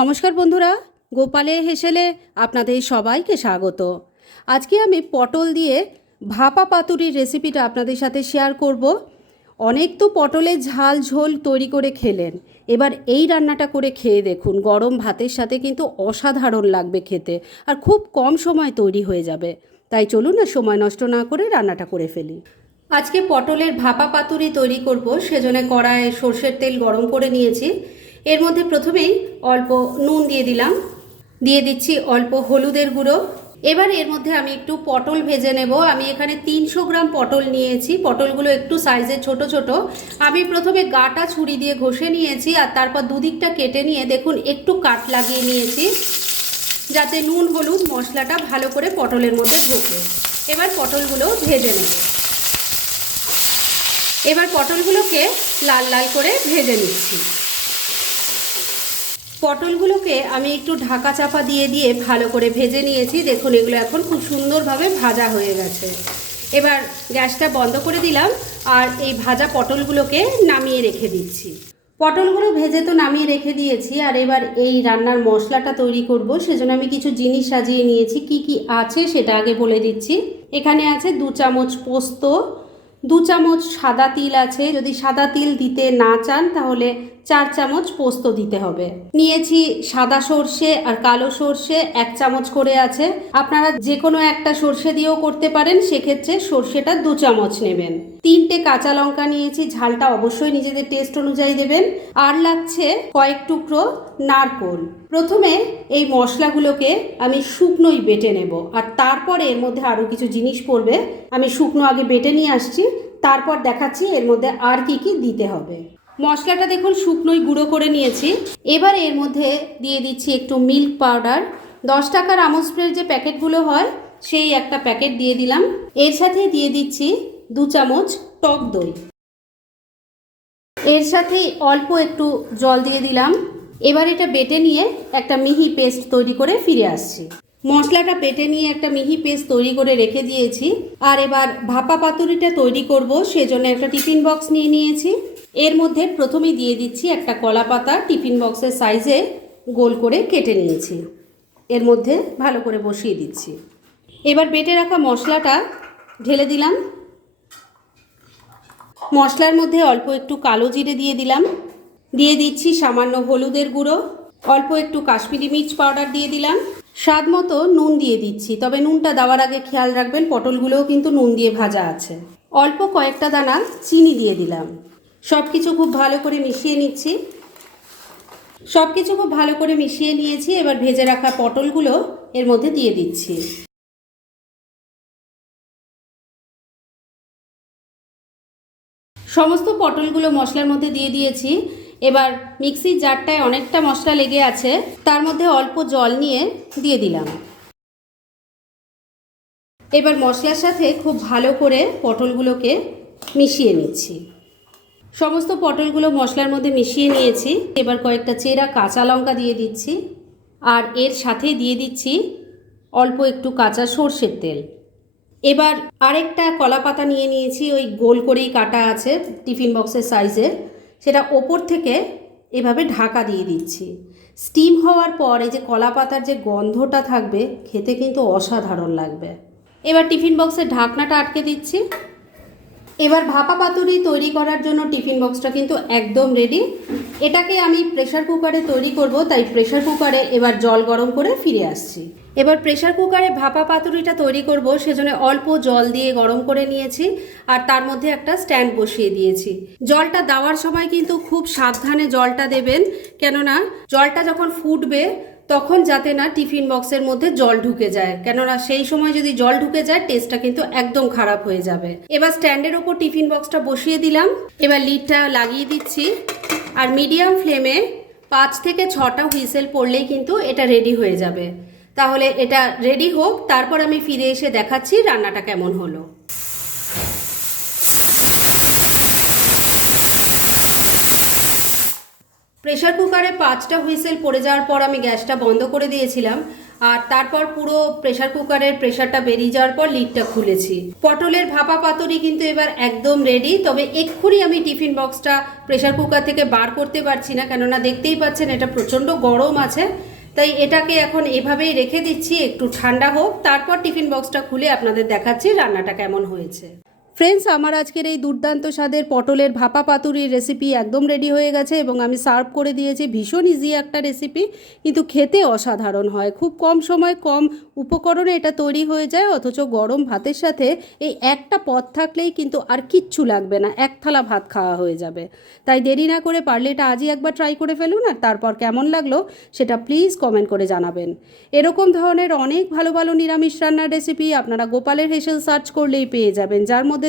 নমস্কার বন্ধুরা গোপালে হেসেলে আপনাদের সবাইকে স্বাগত। আজকে আমি পটল দিয়ে ভাপা পাতুরির রেসিপিটা আপনাদের সাথে শেয়ার করব। অনেক তো পটলের ঝাল ঝোল তৈরি করে খেলেন, এবার এই রান্নাটা করে খেয়ে দেখুন, গরম ভাতের সাথে কিন্তু অসাধারণ লাগবে খেতে আর খুব কম সময় তৈরি হয়ে যাবে। তাই চলুন না সময় নষ্ট না করে রান্নাটা করে ফেলি। আজকে পটলের ভাপা পাতুরি তৈরি করব, সেজন্য কড়াইয়ে সর্ষের তেল গরম করে নিয়েছি। এর মধ্যে প্রথমেই অল্প নুন দিয়ে দিলাম। দিয়ে দিচ্ছি অল্প হলুদের গুঁড়ো। এবার এর মধ্যে আমি একটু পটল ভেজে নেব। আমি এখানে তিনশো গ্রাম পটল নিয়েছি। পটলগুলো একটু সাইজে ছোট ছোট। আমি প্রথমে গাটা ছুরি দিয়ে ঘষে নিয়েছি আর তারপর দুদিকটা কেটে নিয়ে দেখুন একটু কাট লাগিয়ে নিয়েছি। যাতে নুন, হলুদ, মশলাটা ভালো করে পটলের মধ্যে ঢোকে। এবার পটলগুলো ভেজে নেব। এবার পটলগুলোকে লাল লাল করে ভেজে নিচ্ছি। পটলগুলোকে আমি একটু ঢাকা চাপা দিয়ে দিয়ে ভালো করে ভেজে নিয়েছি। দেখুন, এগুলো এখন খুব সুন্দরভাবে ভাজা হয়ে গেছে। এবার গ্যাসটা বন্ধ করে দিলাম আর এই ভাজা পটলগুলোকে নামিয়ে রেখে দিচ্ছি। পটলগুলো ভেজে তো নামিয়ে রেখে দিয়েছি আর এবার এই রান্নার মশলাটা তৈরি করব। সেজন্য আমি কিছু জিনিস সাজিয়ে নিয়েছি। কি কি আছে সেটা আগে বলে দিচ্ছি। এখানে আছে দু চামচ পোস্ত দু চামচ সাদা তিল আছে, যদি সাদা তিল দিতে না চান তাহলে চার চামচ পোস্ত দিতে হবে। নিয়েছি সাদা সর্ষে আর কালো সর্ষে এক চামচ করে আছে। আপনারা যে কোনো একটা সর্ষে দিয়েও করতে পারেন, সেক্ষেত্রে সর্ষেটা দু চামচ নেবেন। তিনটে কাঁচা লঙ্কা নিয়েছি, ঝালটা অবশ্যই নিজেদের টেস্ট অনুযায়ী দেবেন। আর লাগছে কয়েক টুকরো নারকোল। প্রথমে এই মশলাগুলোকে আমি শুকনোই বেটে নেব। আর তারপরে এর মধ্যে আরও কিছু জিনিস পড়বে, আমি শুকনো আগে বেটে নিয়ে আসছি। তারপর দেখাচ্ছি এর মধ্যে আর কি কি দিতে হবে। মশলাটা দেখুন শুকনোই গুঁড়ো করে নিয়েছি। এবার এর মধ্যে দিয়ে দিচ্ছি একটু মিল্ক পাউডার। দশ টাকার আমুল স্প্রের যে প্যাকেটগুলো হয়, সেই একটা প্যাকেট দিয়ে দিলাম। এর সাথে দিয়ে দিচ্ছি দু চামচ টক দই। এর সাথেই অল্প একটু জল দিয়ে দিলাম। এবার এটা বেটে নিয়ে একটা মিহি পেস্ট তৈরি করে ফিরে আসছি। মশলাটা বেটে নিয়ে একটা মিহি পেস্ট তৈরি করে রেখে দিয়েছি। আর এবার ভাপা পাতুরিটা তৈরি করব, সেজন্য একটা টিফিন বক্স নিয়ে নিয়েছি। এর মধ্যে প্রথমেই দিয়ে দিচ্ছি একটা কলা পাতা, টিফিন বক্সের সাইজে গোল করে কেটে নিয়েছি। এর মধ্যে ভালো করে বসিয়ে দিচ্ছি। এবার বেটে রাখা মশলাটা ঢেলে দিলাম। মশলার মধ্যে অল্প একটু কালো জিরে দিয়ে দিলাম। দিয়ে দিচ্ছি সামান্য হলুদের গুঁড়ো। অল্প একটু কাশ্মীরি মির্চ পাউডার দিয়ে দিলাম। স্বাদ মতো নুন দিয়ে দিচ্ছি, তবে নুনটা দেওয়ার আগে খেয়াল রাখবেন পটলগুলোও কিন্তু নুন দিয়ে ভাজা আছে। অল্প কয়েকটা দানা চিনি দিয়ে দিলাম। সব কিছু খুব ভালো করে মিশিয়ে নিচ্ছি। সব কিছু খুব ভালো করে মিশিয়ে নিয়েছি, এবার ভেজে রাখা পটলগুলো এর মধ্যে দিয়ে দিচ্ছি। সমস্ত পটলগুলো মশলার মধ্যে দিয়ে দিয়েছি। এবার মিক্সির জারটায় অনেকটা মশলা লেগে আছে, তার মধ্যে অল্প জল নিয়ে দিয়ে দিলাম। এবার মশলার সাথে খুব ভালো করে পটলগুলোকে মিশিয়ে নিচ্ছি। সমস্ত পটলগুলো মশলার মধ্যে মিশিয়ে নিয়েছি। এবার কয়েকটা চেরা কাঁচা লঙ্কা দিয়ে দিচ্ছি, আর এর সাথে দিয়ে দিচ্ছি অল্প একটু কাঁচা সর্ষের তেল। এবার আরেকটা কলা পাতা নিয়ে নিয়েছি, ওই গোল করেই কাটা আছে টিফিন বক্সের সাইজে সেটা ওপর থেকে এভাবে ঢাকা দিয়ে দিচ্ছি। স্টিম হওয়ার পর এই যে কলা পাতার যে গন্ধটা থাকবে, খেতে কিন্তু অসাধারণ লাগবে। এবার টিফিন বক্সের ঢাকনাটা আটকে দিচ্ছি। এবার ভাপা পাতুরি তৈরি করার জন্য টিফিন বক্সটা কিন্তু একদম রেডি এটাকে আমি প্রেশার কুকারে তৈরি করব, তাই প্রেশার কুকারে এবার জল গরম করে ফিরে আসছি। এবার প্রেশার কুকারে ভাপা পাতুরিটা তৈরি করব, সেজন্য অল্প জল দিয়ে গরম করে নিয়েছি, আর তার মধ্যে একটা স্ট্যান্ড বসিয়ে দিয়েছি। জলটা দেওয়ার সময় কিন্তু খুব সাবধানে জলটা দেবেন, কেননা জলটা যখন ফুটবে তখন যাতে না টিফিন বক্সের মধ্যে জল ঢুকে যায়। কেননা সেই সময় যদি জল ঢুকে যায় টেস্টটা কিন্তু একদম খারাপ হয়ে যাবে। এবার স্ট্যান্ডের ওপর টিফিন বক্সটা বসিয়ে দিলাম। এবার লিডটা লাগিয়ে দিচ্ছি। আর মিডিয়াম ফ্লেমে পাঁচ থেকে ছটা হুইসেল পড়লেই কিন্তু এটা রেডি হয়ে যাবে। তাহলে এটা রেডি হোক, তারপর আমি ফিরে এসে দেখাচ্ছি রান্নাটা কেমন হলো। প্রেশার কুকারে পাঁচটা হুইসেল পড়ে যাওয়ার পর আমি গ্যাসটা বন্ধ করে দিয়েছিলাম। আর তারপর পুরো প্রেসার কুকারের প্রেশারটা বেরিয়ে যাওয়ার পর লিডটা খুলেছি। পটলের ভাপা পাতুরি কিন্তু এবার একদম রেডি তবে এক্ষুনি আমি টিফিন বক্সটা প্রেসার কুকার থেকে বার করতে পারছি না, কেননা দেখতেই পাচ্ছেন এটা প্রচণ্ড গরম আছে। তাই এটাকে এখন এভাবেই রেখে দিচ্ছি, একটু ঠান্ডা হোক, তারপর টিফিন বক্সটা খুলে আপনাদের দেখাচ্ছি রান্নাটা কেমন হয়েছে। ফ্রেন্ডস আমার আজকের এই দুর্দান্ত স্বাদের পটলের ভাপা পাতুরির রেসিপি একদম রেডি হয়ে গেছে এবং আমি সার্ভ করে দিয়েছি ভীষণ ইজি একটা রেসিপি কিন্তু খেতে অসাধারণ হয়। খুব কম সময়, কম উপকরণে এটা তৈরি হয়ে যায়, অথচ গরম ভাতের সাথে এই একটা পদ থাকলেই কিন্তু আর কিচ্ছু লাগবে না, এক থালা ভাত খাওয়া হয়ে যাবে। তাই দেরি না করে পারলে এটা আজই একবার ট্রাই করে ফেলুন আর তারপর কেমন লাগল সেটা প্লিজ কমেন্ট করে জানাবেন। এরকম ধরনের অনেক ভালো ভালো নিরামিষ রান্নার রেসিপি আপনারা গোপালের হেসেল সার্চ করলেই পেয়ে যাবেন, যার মধ্যে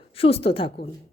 সুস্থ থাকুন।